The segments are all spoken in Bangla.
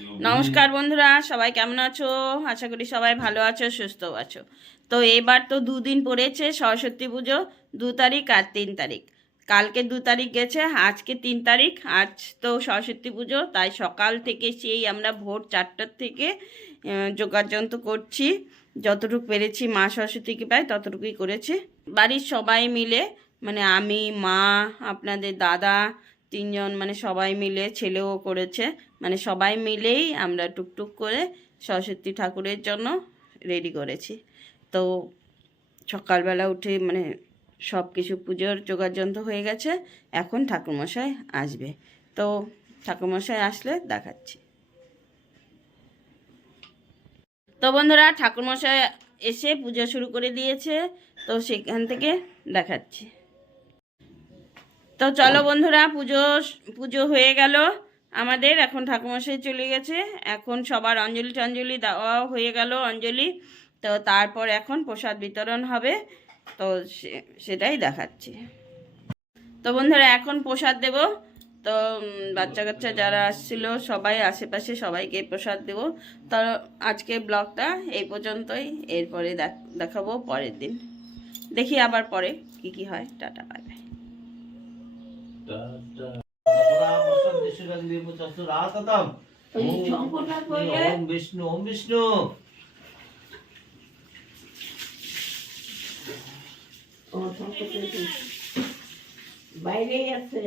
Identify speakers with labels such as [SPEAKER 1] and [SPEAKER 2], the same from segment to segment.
[SPEAKER 1] নমস্কার বন্ধুরা সবাই কেমন আছো? আশা করি সবাই ভালো আছো সুস্থ আছো। তো এবার তো দুদিন পড়েছে সরস্বতী পুজো দু তারিখ আর তিন তারিখ। কালকে দু তারিখ গেছে আজকে তিন তারিখ আজ তো সরস্বতী পুজো তাই সকাল থেকে সেই আমরা ভোর চারটার থেকে আহ, যোগাযন্ত্র করছি। যতটুকু পেরেছি মা সরস্বতীকে পাই ততটুকুই করেছি। বাড়ির সবাই মিলে মানে আমি মা আপনাদের দাদা তিনজন মানে সবাই মিলে ছেলেও করেছে। মানে সবাই মিলেই আমরা টুকটুক করে সরস্বতী ঠাকুরের জন্য রেডি করেছি। তো সকালবেলা উঠে মানে সব কিছু পুজোর যোগাযন্ত্র হয়ে গেছে। এখন ঠাকুরমশাই আসবে। তো ঠাকুরমশাই আসলে দেখাচ্ছি। তো বন্ধুরা, ঠাকুরমশাই এসে পুজো শুরু করে দিয়েছে। তো সেখান থেকে দেখাচ্ছি। তো চলো বন্ধুরা, পুজো পুজো হয়ে গেল। আমাদের এখন ঠাকুমশাই চলে গেছে। এখন সবার অঞ্জলি টঞ্জলি দেওয়া হয়ে গেল অঞ্জলি। তো তারপর এখন প্রসাদ বিতরণ হবে। তো সেটাই দেখাচ্ছি। তো বন্ধুরা, এখন প্রসাদ দেব। তো বাচ্চা কাচ্চা যারা আসছিল, সবাই আশেপাশে সবাইকে প্রসাদ দেব। তো আজকে ব্লগটা এই পর্যন্তই। এরপরে দেখ- দেখাবো পরের দিন। দেখি আবার পরে কি কি হয়। Tata, bye bye.
[SPEAKER 2] Om Vishnu Om Vishnu
[SPEAKER 3] বাইরেই আছে।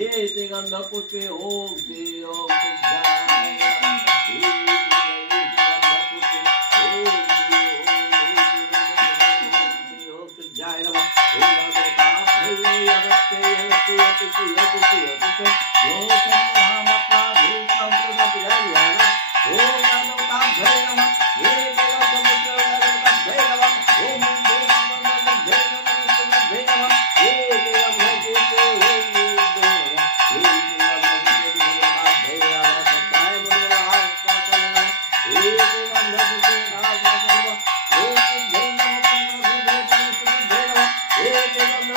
[SPEAKER 2] ये श्री गंध पुष्पे ओम श्री ओम जय नमः ओम देवता भैरव यवत्ते यवत्ते यवत्ते यवत्ते यवत्ते यो संग्राम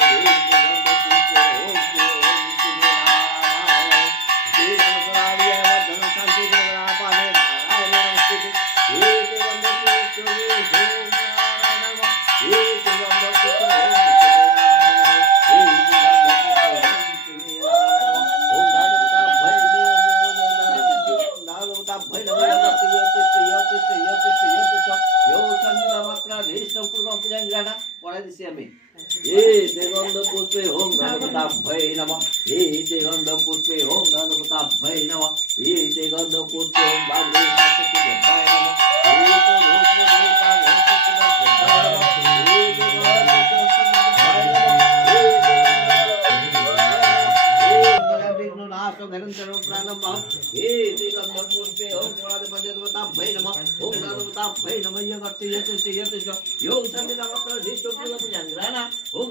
[SPEAKER 2] Hallelujah. ईते गंध पुष्पे ओम
[SPEAKER 3] गणपताभ्यै नमः ईते
[SPEAKER 2] गंध पुष्पे ओम भागवे सरस्वतीभ्यै नमः ईते रूप रूपा गणपतिभ्यै नमः ईते गंध पुष्पे ओम गणपताभ्यै ओम ओम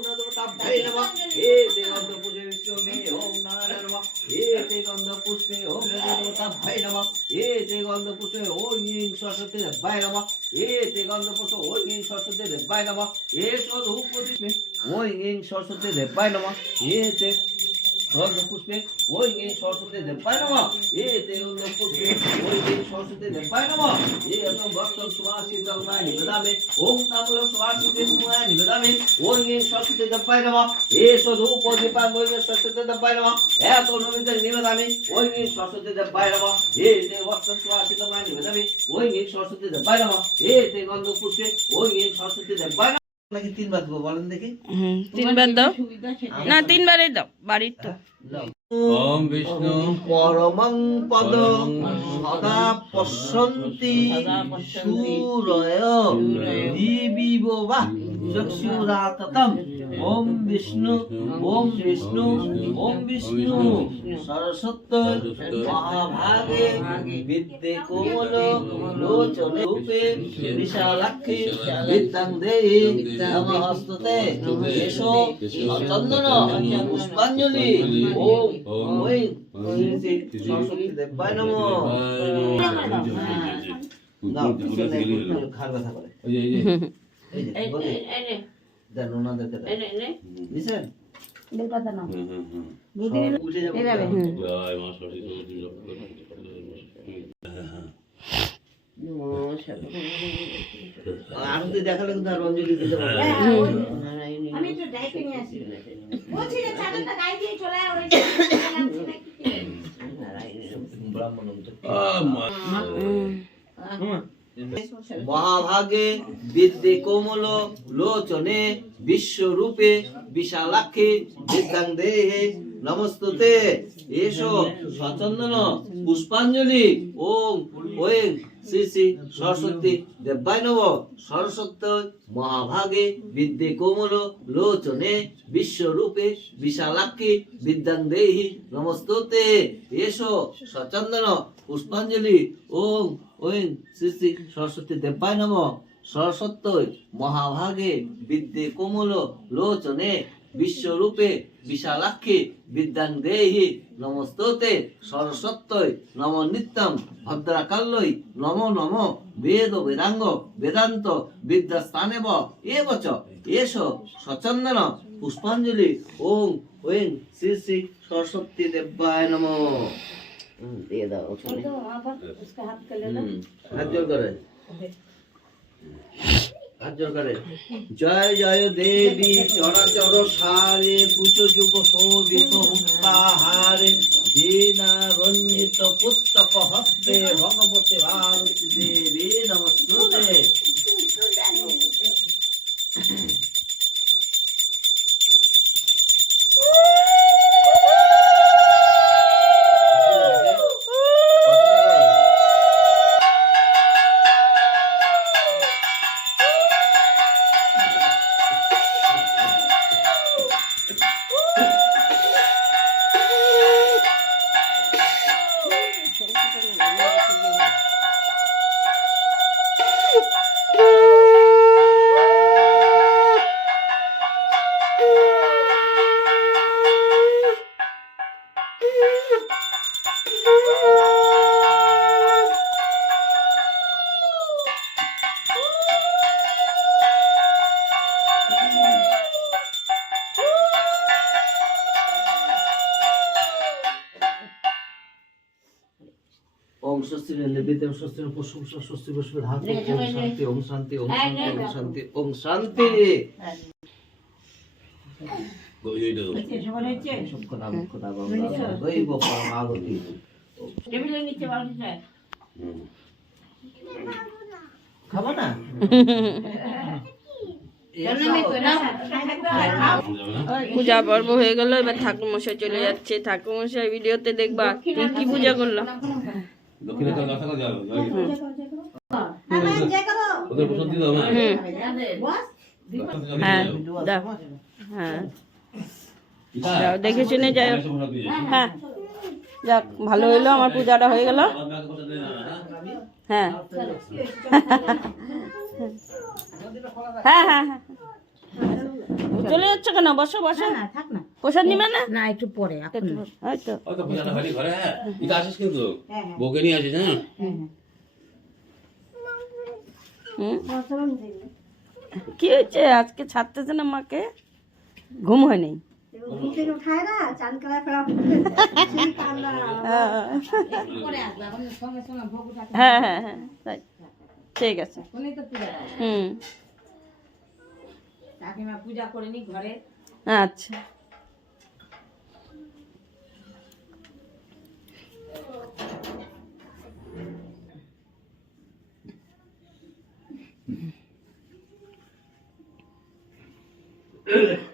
[SPEAKER 2] ওম নারায়ণ নমঃ। হে দিগন্ধ পুষ্পে ওম দেবতাভ্যై নমঃ। হে দিগন্ধ পুষ্পে ওম ইং সরস্বতী দেবায় নমঃ। হে দিগন্ধ পুষ্পে ওম ইং সরস্বতী দেবায় নমঃ। এ স্বরূপ পুষ্পে ওম ইং সরস্বতী দেবায় নমঃ। এ তে গন্ধ পুষ্পে ওই এই সরস্বতী দেবায় নমঃ। এ তে গন্ধ পুষ্পে ওই এই সরস্বতী দেবায় নমঃ। এ এত ভক্ত সুভাষিত মায় নিবেদামে ওম তামল সুভাষিত মায় নিবেদামে ওই এই সরস্বতী দেবায় নমঃ। এ সধূপ দীপান ওই সরস্বতী দেবায় নমঃ। এত নমিত নিবেদামে ওই এই সরস্বতী দেবায় নমঃ। এ তে ভক্ত সুভাষিত মায় নিবেদামে ওই এই সরস্বতী দেবায় নমঃ। এ তে গন্ধ পুষ্পে ওই এই সরস্বতী দেবায় নাকি তিনবার দেবো বলেন দেখি।
[SPEAKER 1] হুম তিনবার দাও। না তিনবারই দাও বাড়ির তো।
[SPEAKER 4] ওম বিষ্ণু।
[SPEAKER 2] পরমং পদ। সদা পশ্যন্তি সুরয়। দিবিব বা চক্ষুরাততম ওম বিষ্ণু ওম বিষ্ণু ওম বিষ্ণু সরস্বত মহাভাগে বিদ্যে কোমল লোচনে রূপে বিশালাক্ষী বিদ্যাং দেহি নমস্তুতে এসো চন্দন পুষ্পাঞ্জলি ওম ওই সরস্বতী দেবায় নমঃ না কথা
[SPEAKER 4] যে, এই যে,
[SPEAKER 2] বলি। দেন ওনাদেরকে দেন। আরতি দেখালে কিন্তু আর অঞ্জলি দিতে পারবে
[SPEAKER 3] আমি একটু ডাইপে নিয়ে আসি। বলছি যে চাদরটা গায়ে দিয়ে চলে আয় ওই
[SPEAKER 2] ব্রাহ্মণ তো
[SPEAKER 4] মা।
[SPEAKER 2] মহাভাগে বিদ্যে কোমল লোচনে বিশ্বরূপে বিশালাক্ষী বিদ্যাং দেহে নমস্তুতে, এসো সচন্দন পুষ্পাঞ্জলি, ওম ওং শ্রী শ্রী সরস্বতী দেবায় নব সরস্বতী মহাভাগে বিদ্যে কোমল লোচনে বিশ্বরূপে বিশালাক্ষী বিদ্যাং দেহি। নমস্তুতে, এসো সচন্দন পুষ্পাঞ্জলি, ওম ওং শ্রী শ্রী সরস্বতী দেবায় নম সরস্বতী মহাভাগে বিদ্যে কোমল লোচনে বিশ্বরূপে বিশালাক্ষী বিদ্যাং দেহি নমস্ততে সরস্বত্যই নম নিত্যম ভদ্রাকাল্যই নম নম বেদ বেদাঙ্গ বেদান্ত বিদ্যাস্থানেব এ বচ এস সচন্দন পুষ্পাঞ্জলি ওং ওং শ্রী শ্রী সরস্বতী দেব্যায় নম। হ্যাঁ। হাত জোর করে। জয় জয় দেবী চরাচর সারে পুজো যুগ শোভিত মুক্তাহারে রঞ্জিত পুস্তক হস্তে ওম স্বস্তি নির্বিতে স্বস্তি পুষ্প স্বস্তি পুষ্প ধাতু ওম শান্তি ওম শান্তি ওম শান্তি ওম শান্তি ওম শান্তি।
[SPEAKER 4] ওই যে, এইটা দাও।
[SPEAKER 3] সবার হচ্ছে
[SPEAKER 2] সূক্ষ্ম নাম খোদা বাবা দৈব পরমাগতি
[SPEAKER 3] টেবিলের নিচে বালতিটা
[SPEAKER 4] হুম।
[SPEAKER 2] খাব না?
[SPEAKER 3] জানো আমি তো না
[SPEAKER 1] পূজা পর্ব হয়ে গেল এবার ঠাকুর মশাই চলে যাচ্ছে। ঠাকুর মশাই ভিডিওতে দেখবা কি পূজা করল?
[SPEAKER 4] দক্ষিণে তো নাচা যাবে
[SPEAKER 3] আমি যে করো
[SPEAKER 4] ওদের প্রসাদ
[SPEAKER 1] হুম।
[SPEAKER 3] বস
[SPEAKER 1] হ্যাঁ। হ্যাঁ যাও দেখে শুনে যাও। হ্যাঁ। যাক ভালো হইল আমার পূজাটা হয়ে গেল। হ্যাঁ? হ্যাঁ হ্যাঁ হ্যাঁ। চলে যাচ্ছ কেন? বসো বসো।
[SPEAKER 3] না থাক না।
[SPEAKER 1] প্রসাদ নিবে না?
[SPEAKER 3] না একটু পরে এখন
[SPEAKER 1] তো
[SPEAKER 4] ওই তো পূজাটা হয়নি ঘরে হ্যাঁ। আসিস কিন্তু।
[SPEAKER 3] হ্যাঁ হ্যাঁ।
[SPEAKER 4] বউকে নিয়ে আসিস হ্যাঁ।
[SPEAKER 3] হ্যাঁ হ্যাঁ।
[SPEAKER 1] কি হয়েছে? আজকে ছাড়তেছে না মাকে ঘুম হয়নি
[SPEAKER 3] পরে আসবে এখন সঙ্গে সঙ্গে ভোগ উঠাতে
[SPEAKER 1] হ্যাঁ হ্যাঁ হ্যাঁ। তাই। ঠিক আছে। হুম।
[SPEAKER 3] কাকিমা পূজা করে নি ঘরে।
[SPEAKER 1] আচ্ছা।